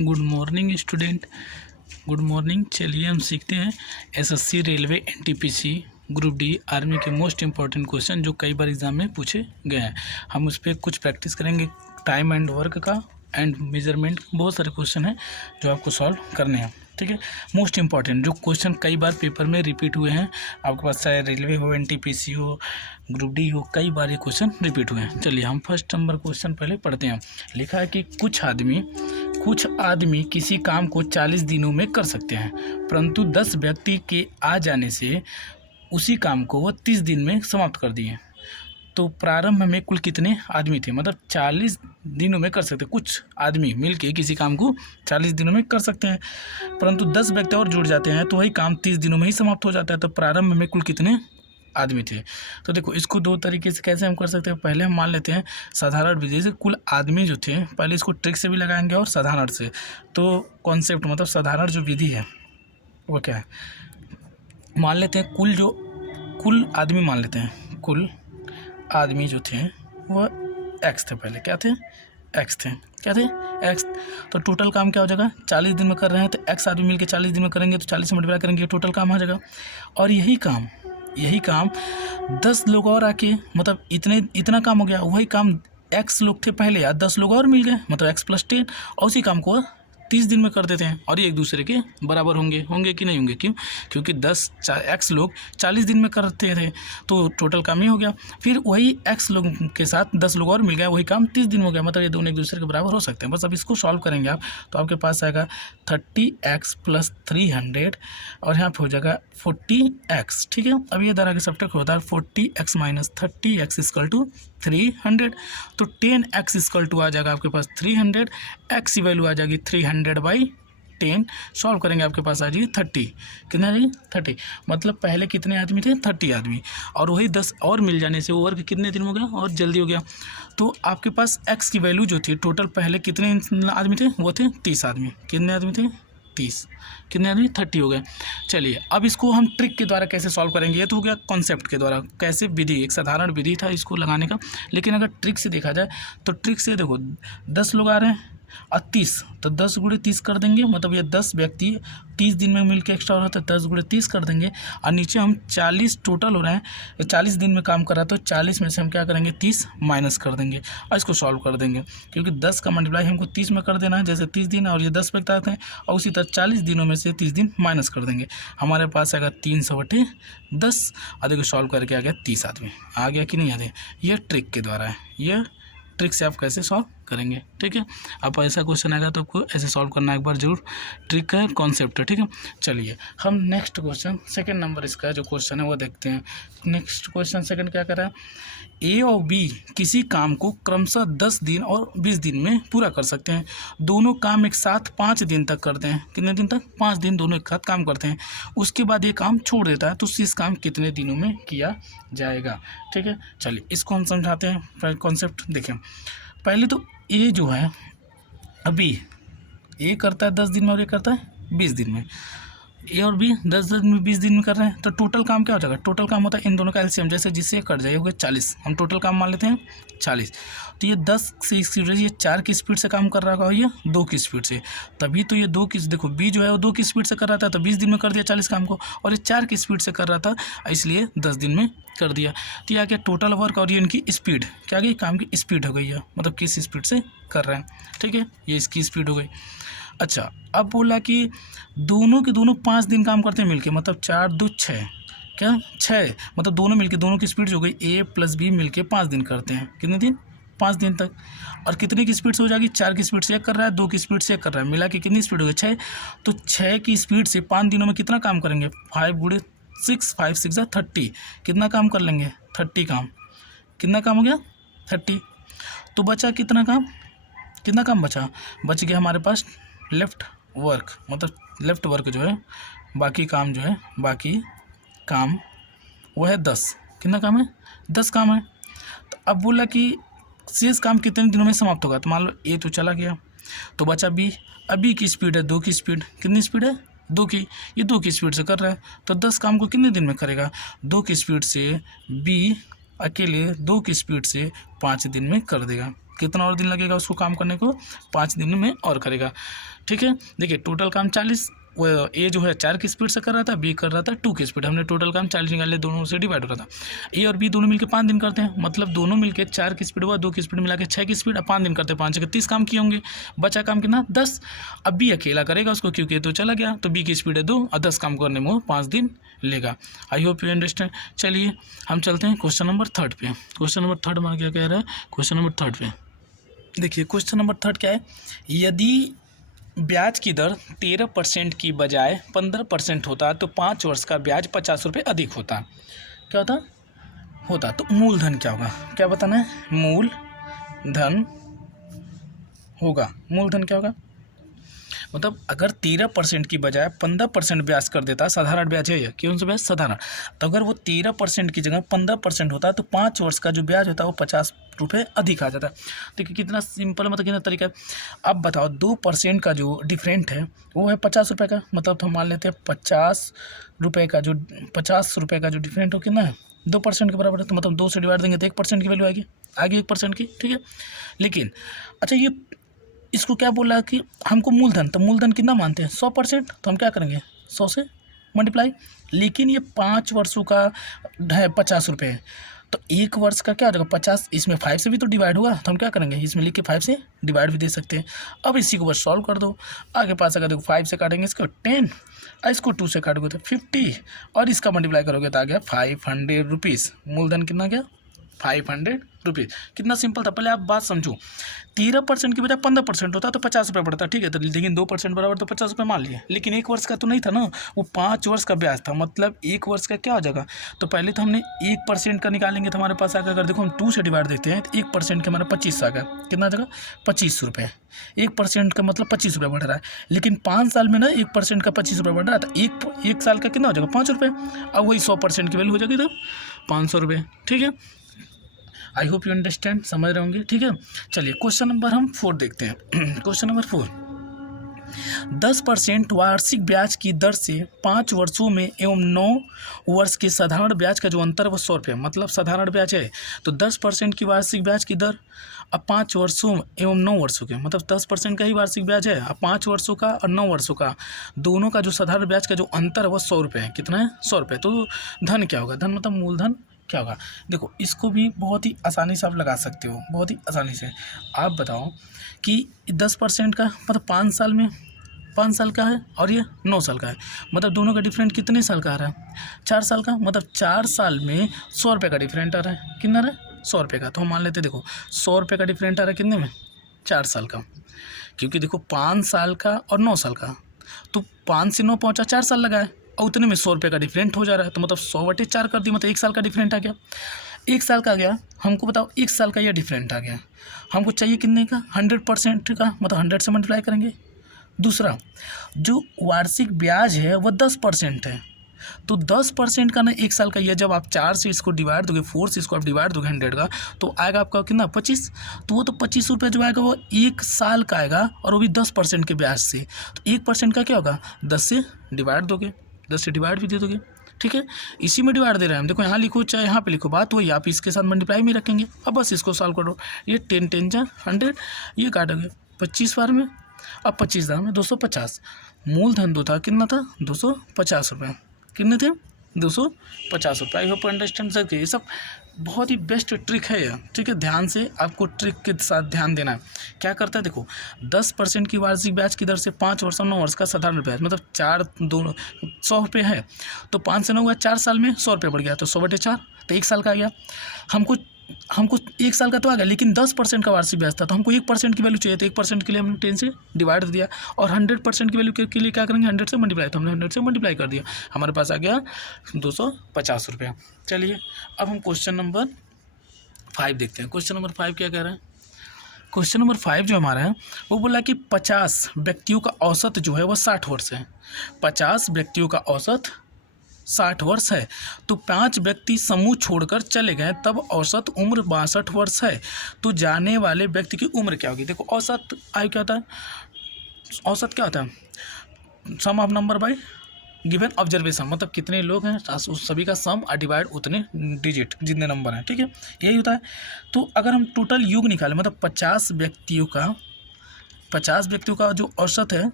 Good morning student, good morning. चलिए हम सीखते हैं SSC, railway, NTPC, group D, army के मोस्ट इंपॉर्टेंट क्वेश्चन जो कई बार एग्जाम में पूछे गए हैं। हम उस पर कुछ प्रैक्टिस करेंगे, टाइम एंड वर्क का एंड मेजरमेंट, बहुत सारे क्वेश्चन हैं जो आपको सॉल्व करने हैं। ठीक है, मोस्ट इंपॉर्टेंट जो क्वेश्चन कई बार पेपर में रिपीट हुए हैं, आपके पास चाहे रेलवे हो, एनटीपीसी हो, ग्रुप डी हो, कई बार ये क्वेश्चन रिपीट हुए हैं। चलिए हम फर्स्ट नंबर क्वेश्चन पहले पढ़ते हैं। लिखा है कि कुछ आदमी किसी काम को 40 दिनों में कर सकते हैं, परंतु 10 व्यक्ति के आ जाने से उसी काम को वह 30 दिन में समाप्त कर दिए। तो प्रारंभ में कुल कितने आदमी थे? मतलब 40 दिनों में कर सकते, कुछ आदमी मिलके किसी काम को 40 दिनों में कर सकते हैं, परंतु 10 व्यक्ति और जुड़ जाते हैं तो वही काम 30 दिनों में ही समाप्त हो जाता है। तो प्रारंभ में कुल कितने आदमी थे? तो देखो, इसको दो तरीके से कैसे हम कर सकते हैं। पहले हम मान लेते हैं साधारण विधि से कुल आदमी जो थे, पहले इसको ट्रिक से भी लगाएंगे और साधारण से। तो कॉन्सेप्ट मतलब साधारण जो विधि है वो क्या है, मान लेते हैं कुल आदमी मान लेते हैं, कुल आदमी जो थे वह एक्स थे। पहले क्या थे? एक्स थे। क्या थे? एक्स। तो टोटल काम क्या हो जाएगा? 40 दिन में कर रहे हैं तो एक्स आदमी मिलके 40 दिन में करेंगे तो 40 से मल्टीप्लाई करेंगे, टोटल काम आ जाएगा। और यही काम 10 लोग और आके, मतलब इतना काम हो गया। वही काम एक्स लोग थे पहले, या 10 लोग और मिल गए, मतलब एक्स प्लस 10, और उसी काम को 30 दिन में कर देते हैं और ये एक दूसरे के बराबर होंगे कि नहीं होंगे? क्यों? क्योंकि एक्स लोग 40 दिन में करते थे तो टोटल काम ही हो गया। फिर वही एक्स लोग के साथ 10 लोग और मिल गया, वही काम 30 दिन में हो गया, मतलब ये दोनों एक दूसरे के बराबर हो सकते हैं। बस अब इसको सॉल्व करेंगे आप, तो आपके पास आएगा 30x + 300 और यहाँ पे हो जाएगा 40x। ठीक है, अब ये तरह के सब्ट्रैक्ट होता है 40x - 30x = 300। तो 10x = आ जाएगा आपके पास 300, x की वैल्यू आ जाएगी 300/10। सॉल्व करेंगे आपके पास आ जाएगी 30। कितना आ जाएगी? 30। मतलब पहले कितने आदमी थे? 30 आदमी, और वही 10 और मिल जाने से वो वर्क कितने दिन में हो गया और जल्दी हो गया। तो आपके पास x की वैल्यू जो थी, टोटल पहले कितने आदमी थे? वो थे 30 आदमी। कितने आदमी थे? 30। कितने आदमी? 30 हो गए। चलिए अब इसको हम ट्रिक के द्वारा कैसे सॉल्व करेंगे। ये तो हो गया कॉन्सेप्ट के द्वारा, कैसे विधि, एक साधारण विधि था इसको लगाने का। लेकिन अगर ट्रिक से देखा जाए तो ट्रिक से देखो, 10 लोग आ रहे हैं और 30, तो 10 × 30 कर देंगे, मतलब ये 10 व्यक्ति 30 दिन में मिलकर एक्स्ट्रा हो रहा था, 10 × 30 कर देंगे। और नीचे हम 40 टोटल हो रहे हैं, 40 दिन में काम कर रहा है, तो 40 में से हम क्या करेंगे? 30 माइनस कर देंगे और इसको सॉल्व कर देंगे। क्योंकि 10 का मल्टीप्लाई हमको 30 में कर देना है, जैसे 30 दिन और ये 10 व्यक्ति आते हैं, और उसी तरह 40 दिनों में से 30 दिन माइनस कर देंगे। हमारे पास आएगा 300/10 और देखो सॉल्व करके आ गया 30 आदमी। आ गया कि नहीं आ गया? यह ट्रिक के द्वारा है, यह ट्रिक से आप कैसे सॉल्व करेंगे। ठीक है, अब ऐसा क्वेश्चन आएगा तो आपको ऐसे सॉल्व करना एक बार जरूर, ट्रिक का कॉन्सेप्ट है। ठीक है, चलिए हम नेक्स्ट क्वेश्चन, सेकंड नंबर इसका जो क्वेश्चन है वो देखते हैं। नेक्स्ट क्वेश्चन सेकंड क्या कर रहा है? ए और बी किसी काम को क्रमशः 10 दिन और 20 दिन में पूरा कर सकते हैं। दोनों काम एक साथ 5 दिन तक करते हैं। कितने दिन तक? 5 दिन दोनों एक साथ काम करते हैं। उसके बाद ये काम छोड़ देता है, तो इस काम कितने दिनों में किया जाएगा? ठीक है, चलिए इसको हम समझाते हैं। कॉन्सेप्ट देखें, पहले तो ए जो है, अभी ए करता है 10 दिन में और ये करता है 20 दिन में। ए और बी 10 दिन में 20 दिन में कर रहे हैं, तो टोटल काम क्या हो जाएगा? टोटल काम होता है इन दोनों का एलसीएम, जैसे जिससे कट जाए, हो गया 40। हम टोटल काम मान लेते हैं 40। तो ये 10 से स्पीड, ये 4 की स्पीड से काम कर रहा होगा, ये 2 की स्पीड से, तभी तो ये 2 की, देखो बी जो है वो 2 की स्पीड से कर रहा था, तो 20 दिन में कर दिया 40 काम को, और ये 4 की स्पीड से कर रहा था, इसलिए 10 दिन में कर दिया। तो यह क्या टोटल वर्क, और ये इनकी स्पीड क्या गई? काम की स्पीड हो गई है, मतलब किस स्पीड से कर रहे हैं। ठीक है, ये इसकी स्पीड हो गई। अच्छा, अब बोला कि दोनों के दोनों 5 दिन काम करते हैं मिलके, मतलब 4 2 6, क्या 6, मतलब दोनों मिलके, दोनों की स्पीड जो हो गई ए प्लस बी मिलके 5 दिन करते हैं। कितने दिन? 5 दिन तक। और कितने की स्पीड से हो जाएगी? 4 की स्पीड से एक कर रहा है, 2 की स्पीड से एक कर रहा है, मिला के कितनी स्पीड हो गई? 6। तो 6 की स्पीड से 5 दिनों में कितना काम करेंगे? 5 × 6, 5 6 30। कितना काम कर लेंगे? 30 काम। कितना काम हो गया? 30। तो बचा कितना काम? कितना काम बचा? बच गया हमारे पास लेफ्ट वर्क, मतलब लेफ्ट वर्क जो है, बाकी काम जो है, बाकी काम वो है 10। कितना काम है? 10 काम है। तो अब बोला कि शेष काम कितने दिनों में समाप्त होगा। तो मान लो ए तो चला गया, तो बचा बी। अभी की स्पीड है 2 की स्पीड। कितनी स्पीड है? 2 की। ये 2 की स्पीड से कर रहा है, तो 10 काम को कितने दिन में करेगा? 2 की स्पीड से बी अकेले 2 की स्पीड से 5 दिन में कर देगा। कितना और दिन लगेगा उसको काम करने को, 5 दिन में और करेगा। ठीक है, देखिए टोटल काम 40, वो ए जो है 4 की स्पीड से कर रहा था, बी कर रहा था 2 की स्पीड। हमने टोटल काम 40 निकाल लिया, दोनों से डिवाइड हो रहा था। ए और बी दोनों मिलकर 5 दिन करते हैं, मतलब दोनों मिलकर 4 की स्पीड हुआ, 2 की स्पीड मिला के 6 की स्पीड, अब 5 दिन करते हैं, 5 से 30 काम किए होंगे, बचा काम कितना 10। अब बी अकेला करेगा उसको, क्योंकि ये तो चला गया, तो बी की स्पीड है 2 और 10 काम करने में वो 5 दिन लेगा। I hope you understand. चलिए हम चलते हैं क्वेश्चन नंबर 3 पे। क्वेश्चन नंबर 3 हमारा क्या कह रहा है, क्वेश्चन नंबर 3 पे देखिए, क्वेश्चन नंबर 3 क्या है, यदि ब्याज की दर 13% की बजाय 15% होता तो 5 वर्ष का ब्याज 50 रुपये अधिक होता। क्या होता तो मूलधन क्या होगा, क्या बताना है, मूलधन होगा। मूलधन क्या होगा, मतलब अगर 13% की बजाय 15% ब्याज कर देता, साधारण ब्याज है ये, क्यों से ब्याज साधारण, तो अगर वो 13% की जगह 15% होता तो 5 वर्ष का जो ब्याज होता है वो 50 रुपये अधिक आ जाता। देखिए कितना सिंपल, मतलब कितना तरीका है। अब बताओ 2% का जो डिफरेंट है वो है 50 रुपये का, मतलब तो हम मान लेते हैं 50 रुपये का जो डिफरेंट हो कितना है 2% के बराबर है, तो मतलब 2 से डिवाइड देंगे तो 1% की वैल्यू आएगी 1% की। ठीक है, लेकिन अच्छा ये इसको क्या बोल रहा है कि हमको मूलधन, तो मूलधन कितना मानते हैं 100%, तो हम क्या करेंगे 100 से मल्टीप्लाई। लेकिन ये 5 वर्षों का है 50 रुपये, तो 1 वर्ष का क्या हो जाएगा 50, इसमें 5 से भी तो डिवाइड हुआ, तो हम क्या करेंगे इसमें लिख के 5 से डिवाइड भी दे सकते हैं। अब इसी को बस सॉल्व कर दो, आगे पास अगर देखो 5 से काटेंगे इसको 10, और इसको 2 से काटोगे तो 50, और इसका मल्टीप्लाई करोगे तो आ गया 500 रुपीज़। मूलधन कितना गया 500 रुपीज़। कितना सिंपल था, पहले आप बात समझो, 13% की बजाय 15% होता तो 50 रुपये पड़ता, ठीक है, तो लेकिन 2% बराबर तो 50 रुपये मान लिए, लेकिन 1 वर्ष का तो नहीं था ना, वो 5 वर्ष का ब्याज था, मतलब 1 वर्ष का क्या हो जाएगा, तो पहले तो हमने 1% का निकालेंगे तो हमारे पास आएगा, अगर देखो हम 2 से डिवाइड देते हैं तो 1% के हमारा 25 आ गया, कितना आ जाएगा 25 रुपये। 1% का मतलब 25 रुपये बढ़ रहा है, लेकिन 5 साल में ना 1% का 25 रुपये बढ़ रहा है, तो एक साल का कितना हो जाएगा 5 रुपये। अब वही 100% की वैल्यू हो जाएगी तो 500 रुपये। ठीक है, आई होप यू अंडरस्टैंड, समझ रहे होंगे। ठीक है, चलिए क्वेश्चन नंबर हम 4 देखते हैं। क्वेश्चन नंबर 4, 10% वार्षिक ब्याज की दर से 5 वर्षों में एवं 9 वर्ष के साधारण ब्याज का जो अंतर है वो 100 रुपये, मतलब साधारण ब्याज है तो 10% की वार्षिक ब्याज की दर, अब 5 वर्षों एवं 9 वर्षों के, मतलब 10% का ही वार्षिक ब्याज है, अब 5 वर्षों का और 9 वर्षों का दोनों का जो साधारण ब्याज का जो अंतर है वो 100 रुपये है। कितना है 100 रुपये। तो धन क्या होगा, धन मतलब मूलधन क्या होगा। देखो इसको भी बहुत ही आसानी से आप लगा सकते हो, बहुत ही आसानी से। आप बताओ कि 10% का मतलब 5 साल में 5 साल का है और ये 9 साल का है, मतलब दोनों का डिफरेंट कितने साल का आ रहा है 4 साल का, मतलब 4 साल में 100 रुपये का डिफरेंट आ रहा है। कितना आ रहा है 100 रुपये का, तो हम मान लेते देखो 100 रुपये का डिफरेंट आ रहा है कितने में 4 साल का, क्योंकि देखो 5 साल का और 9 साल का, तो 5 से 9 पहुँचा 4 साल लगा है और उतने में 100 रुपये का डिफरेंट हो जा रहा है, तो मतलब 100/4 कर दी, मतलब 1 साल का डिफरेंट आ गया। 1 साल का आ गया, हमको बताओ 1 साल का यह डिफरेंट आ गया, हमको चाहिए कितने का 100% का, मतलब 100 से मल्टीप्लाई करेंगे। दूसरा जो वार्षिक ब्याज है वह 10% है, तो 10% का ना 1 साल का, यह जब आप 4 से इसको डिवाइड दोगे, 4 से इसको आप डिवाइड दोगे 100 का, तो आएगा आपका कितना 25, तो वो तो 25 रुपये जो आएगा वो 1 साल का आएगा, और वो भी 10% के ब्याज से। तो 1% का क्या होगा 10 से डिवाइड दोगे, 10 से डिवाइड भी दे दोगे। ठीक है, इसी में डिवाइड दे रहे हैं हम, देखो यहाँ लिखो चाहे यहाँ पे लिखो, बात वही, आप इसके साथ मल्टीप्लाई में रखेंगे। अब बस इसको सॉल्व करो, ये 10 10 जा 100, ये काटोगे 25 बार में, अब 25 दाम में 250। मूलधन दो था, कितना था 250 रुपये, कितने थे 250 रुपये। आई होप अंडरस्टैंड सके, ये सब बहुत ही बेस्ट ट्रिक है ये। ठीक है, ध्यान से आपको ट्रिक के साथ ध्यान देना है। क्या करता है देखो, 10% की वार्षिक ब्याज की दर से 5 वर्ष और 9 वर्ष का साधारण ब्याज, मतलब 100 रुपये है, तो 5 से 9 हुआ 4 साल में 100 रुपये बढ़ गया, तो 100/4, तो 1 साल का आ गया। हमको 1 साल का तो आ गया, लेकिन 10% का वार्षिक ब्याज था, तो हमको 1% की वैल्यू चाहिए, तो 1% के लिए हमने 10 से डिवाइड दिया, और 100% की वैल्यू के लिए क्या करेंगे 100 से मल्टीप्लाई, तो हमने 100 से मल्टीप्लाई कर दिया, हमारे पास आ गया 250 रुपये। चलिए अब हम क्वेश्चन नंबर 5 देखते हैं। क्वेश्चन नंबर 5 क्या कह रहा है, क्वेश्चन नंबर 5 जो हमारा है वो बोला कि 50 व्यक्तियों का औसत जो है वो 60 वर्ष है। 50 व्यक्तियों का औसत 60 वर्ष है, तो 5 व्यक्ति समूह छोड़कर चले गए, तब औसत उम्र 62 वर्ष है, तो जाने वाले व्यक्ति की उम्र क्या होगी। देखो औसत आयु क्या होता है, औसत क्या होता है sum of number by given observation मतलब कितने लोग हैं उस सभी का सम और डिवाइड उतने डिजिट जितने नंबर हैं, ठीक है, यही होता है। तो अगर हम टोटल योग निकालें मतलब 50 व्यक्तियों का जो औसत है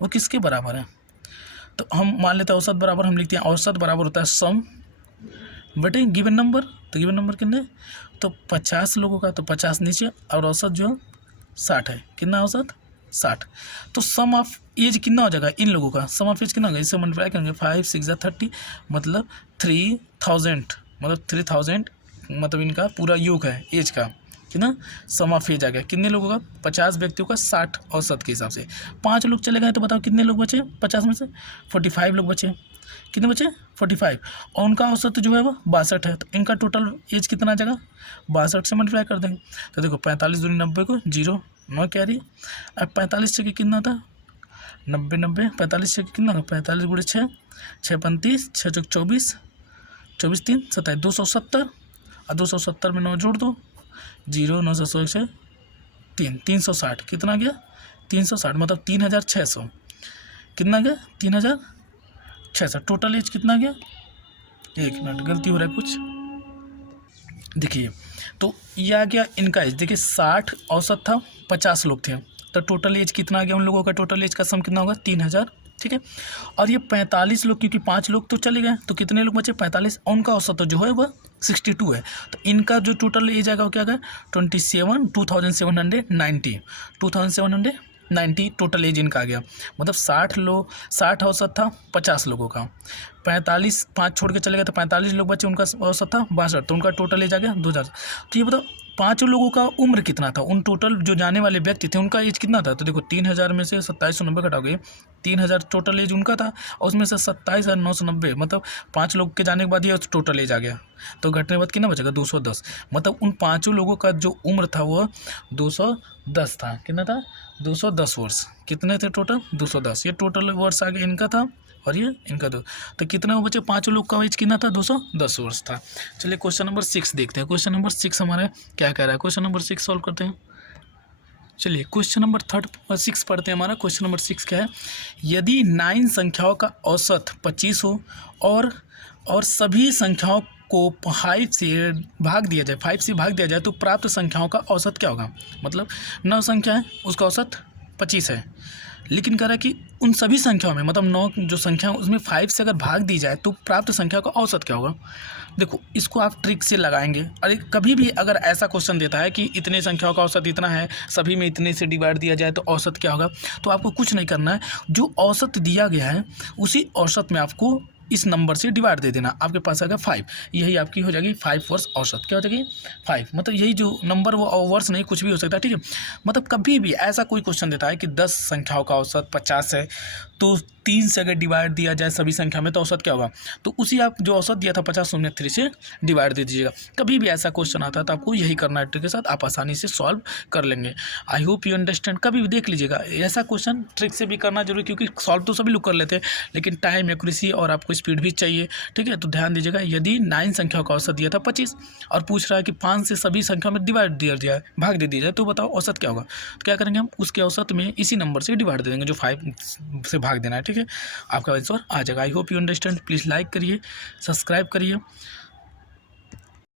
वो किसके बराबर है, तो हम मान लेते हैं औसत बराबर हम लिखते हैं औसत बराबर होता है सम बटे गिवन नंबर। तो गिवन नंबर कितने, तो 50 लोगों का, तो 50 नीचे और औसत जो 60 है, कितना औसत 60। तो सम ऑफ एज कितना हो जाएगा इन लोगों का, सम ऑफ एज कितना होगा, इससे मल्टीप्लाई करेंगे 5 6 30 मतलब 3000 मतलब इनका पूरा योग है एज का, कितना सम ऑफ एज आ गया कितने लोगों का, 50 व्यक्तियों का 60 औसत के हिसाब से। 5 लोग चले गए तो बताओ कितने लोग बचे 50 में से, 45 लोग बचे, कितने बचे 45, और उनका औसत जो है वो 62 है। तो इनका टोटल एज कितना आ जाएगा 62 से मल्टीप्लाई कर देंगे तो देखो 45 दूनी 90 को 0 9 कैरी। अब 45 से कितना था 90 90 45 से कितना होगा 45 गुणे 6 6 35 6 चौक 24 24 3 27 270 और 270 में 9 जोड़ दो 0 9 100 से 3 360 कितना गया 360 मतलब 3600 कितना गया 3600। टोटल एज कितना गया, एक मिनट गलती हो रहा है कुछ, देखिए तो यह आ गया इनका एज, देखिए 60 औसत था 50 लोग थे, तो टोटल एज कितना आ गया उन लोगों का, टोटल एज का सम कितना होगा 3000, ठीक है। और ये 45 लोग क्योंकि 5 लोग तो चले गए तो कितने लोग बचे 45, और उनका औसत जो है वह 62 है। तो इनका जो टोटल एज आएगा वो क्या आएगा 2790 टोटल एज इनका आ गया। मतलब 60 औसत था 50 लोगों का, 45 5 छोड़ के चले गए तो 45 लोग बचे, उनका औसत था 62, तो उनका टोटल एज आ गया 2000। तो ये बताओ 5 लोगों का उम्र कितना था, उन टोटल जो जाने वाले व्यक्ति थे उनका एज कितना था, तो देखो 3000 में से 2790 घटाओगे 3000 टोटल एज उनका था और उसमें से 27990 मतलब 5 लोग के जाने के बाद ये टोटल एज आ गया, तो घटने के बाद कितना बचेगा 210। मतलब उन 5 लोगों का जो उम्र था वो 210 था, कितना था 210 वर्ष, कितने थे टोटल 210, ये टोटल वर्ष आ गया इनका था और ये इनका तो कितना बचे 5 लोग का एज कितना था 210 वर्ष था। चलिए क्वेश्चन नंबर 6 देखते हैं, क्वेश्चन नंबर 6 हमारा क्या कह रहा है, क्वेश्चन नंबर 6 सॉल्व करते हैं। चलिए क्वेश्चन नंबर 6 पढ़ते हैं। हमारा क्वेश्चन नंबर 6 क्या है, यदि 9 संख्याओं का औसत 25 हो और सभी संख्याओं को 5 से भाग दिया जाए तो प्राप्त संख्याओं का औसत क्या होगा। मतलब 9 संख्या है उसका औसत 25 है, लेकिन कह रहा है कि उन सभी संख्याओं में मतलब 9 जो संख्या उसमें 5 से अगर भाग दी जाए तो प्राप्त संख्या का औसत क्या होगा। देखो इसको आप ट्रिक से लगाएंगे, अरे कभी भी अगर ऐसा क्वेश्चन देता है कि इतने संख्याओं का औसत इतना है, सभी में इतने से डिवाइड दिया जाए तो औसत क्या होगा, तो आपको कुछ नहीं करना है, जो औसत दिया गया है उसी औसत में आपको इस नंबर से डिवाइड दे देना, आपके पास आएगा 5, यही आपकी हो जाएगी 5 वर्ष औसत, क्या हो जाएगी 5। मतलब यही जो नंबर वो वर्ष नहीं कुछ भी हो सकता है, ठीक है। मतलब कभी भी ऐसा कोई क्वेश्चन देता है कि 10 संख्याओं का औसत 50 है तो 3 से अगर डिवाइड दिया जाए सभी संख्या में तो औसत क्या होगा, तो उसी आप जो औसत दिया था 50 उन्हें 3 से डिवाइड दे दीजिएगा। कभी भी ऐसा क्वेश्चन आता है तो आपको यही करना है, ट्रिक के साथ आप आसानी से सॉल्व कर लेंगे। I hope you understand. कभी भी देख लीजिएगा ऐसा क्वेश्चन ट्रिक से भी करना जरूरी, क्योंकि सॉल्व तो सभी लोग कर लेते हैं लेकिन टाइम एक्यूरेसी और आपको स्पीड भी चाहिए, ठीक है। तो ध्यान दीजिएगा, यदि 9 संख्याओं का औसत दिया था 25 और पूछ रहा है कि 5 से सभी संख्या में डिवाइड दिया जाए भाग दे दिया जाए तो बताओ औसत क्या होगा। तो क्या करेंगे हम उसके औसत में इसी नंबर से डिवाइड दे देंगे जो 5 से भाग देना है, ठीक है। आपका आंसर आ जाएगा। I hope you understand. Please like करिए, सब्सक्राइब करिए।